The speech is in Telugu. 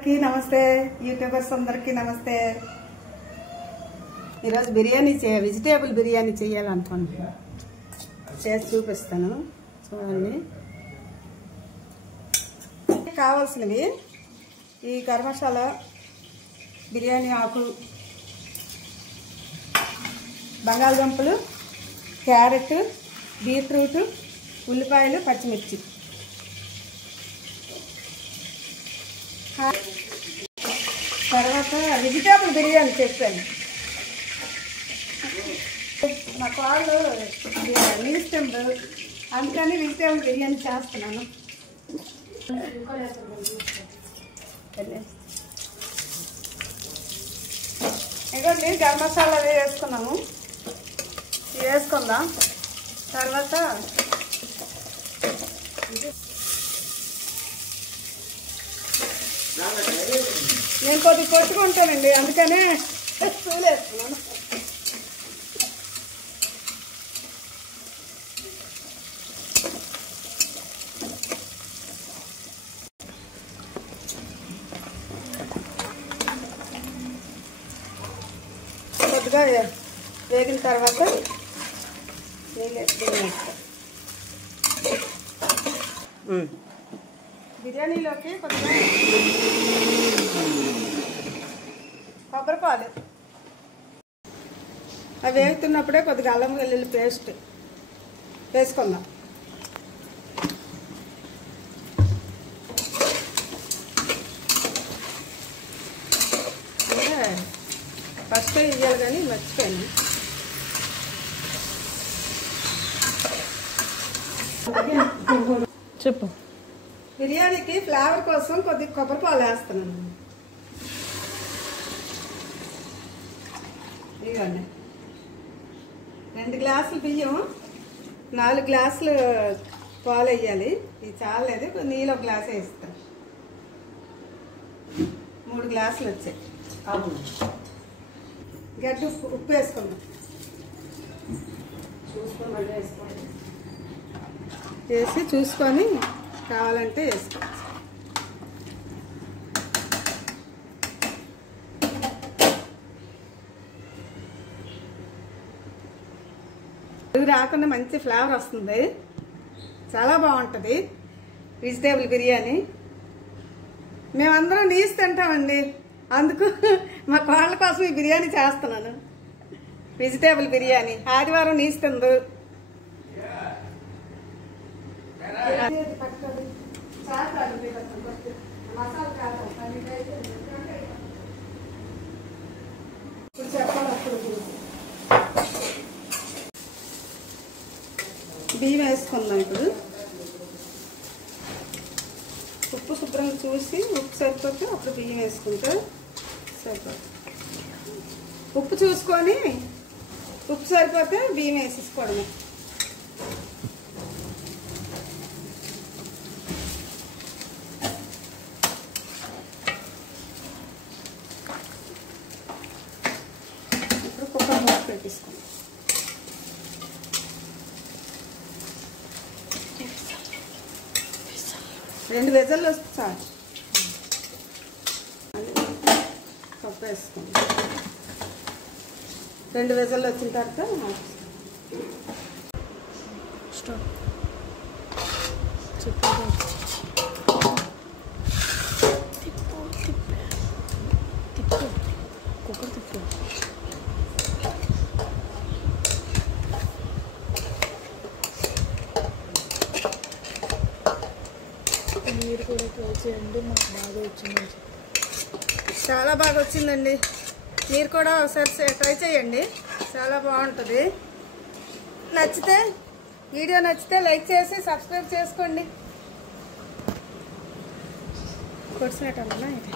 అందరికీ నమస్తే, యూట్యూబర్స్ అందరికీ నమస్తే. ఈరోజు బిర్యానీ వెజిటేబుల్ బిర్యానీ చేయాలనుకుంటున్నాను. చేసి చూపిస్తాను, చూడండి. కావాల్సినవి ఈ గరం మసాలా, బిర్యానీ ఆకు, బంగాళదుంపలు, క్యారెట్, బీట్రూట్, ఉల్లిపాయలు, పచ్చిమిర్చి. తర్వాత వెజిటేబుల్ బిర్యానీ చెప్పాను. మా కాళ్ళు నీస్తుంది, అందుకని వెజిటేబుల్ బిర్యానీ చేస్తున్నాను. ఇదిగోండి గరం మసాలా వేసుకున్నాము, వేసుకుందాం. తర్వాత నేను కొద్దిగా కొట్టుకుంటానండి, అందుకనే చూలేస్తున్నాను. కొద్దిగా వేగిన తర్వాత బిర్యానీలోకి కొద్దిగా కొబ్బరిపాలు అవి వేగుతున్నప్పుడే కొద్దిగా అల్లం వెల్లుల్లి పేస్ట్ వేసుకుందాం. ఫస్ట్ ఇవ్వాలి కానీ మర్చిపోయాను. చెప్పు. బిర్యానీకి ఫ్లేవర్ కోసం కొద్దిగా కొబ్బరిపాలు వేస్తున్నాను. ఇవ్వండి, 2 గ్లాసులు బియ్యం, 4 గ్లాసులు పాలు వేయాలి. ఇది చాలేదు, నీళ్ళు 1 గ్లాస్ వేస్తాను. 3 గ్లాసులు వచ్చాయి. గడ్డి ఉప్పు వేసుకుందాం. వేసి చూసుకొని కావాలంటే వేసుకోవచ్చు. ఇది రాకుండా మంచి ఫ్లేవర్ వస్తుంది, చాలా బాగుంటుంది వెజిటేబుల్ బిర్యానీ. మేమందరం నీసు తింటామండి, అందుకు మా కోళ్ళ కోసం ఈ బిర్యానీ చేస్తున్నాను. వెజిటేబుల్ బిర్యానీ ఆదివారం నీసు తిందు. బియ్యం వేసుకుందాం. ఇప్పుడు ఉప్పు శుభ్రంగా చూసి ఉప్పు సరిపోతే అప్పుడు బియ్యం వేసుకుంటే సరిపోతుంది. ఉప్పు చూసుకొని ఉప్పు సరిపోతే బియ్యం వేసేసుకోవడమే. ఇప్పుడు కుక్కర్ మూత పెట్టేసుకోండి. రెండు విజల్లు వస్తే చాలు. పప్పు వేసుకోండి. 2 విజల్లు వచ్చిన తర్వాత మీరు కూడా ట్రై చేయండి, మాకు బాగా వచ్చింది. చాలా బాగా వచ్చిందండి. మీరు కూడా ఒకసారి ట్రై చేయండి, చాలా బాగుంటుంది. వీడియో నచ్చితే లైక్ చేసి సబ్స్క్రైబ్ చేసుకోండి. కొట్టినట్టమ్మా ఇది.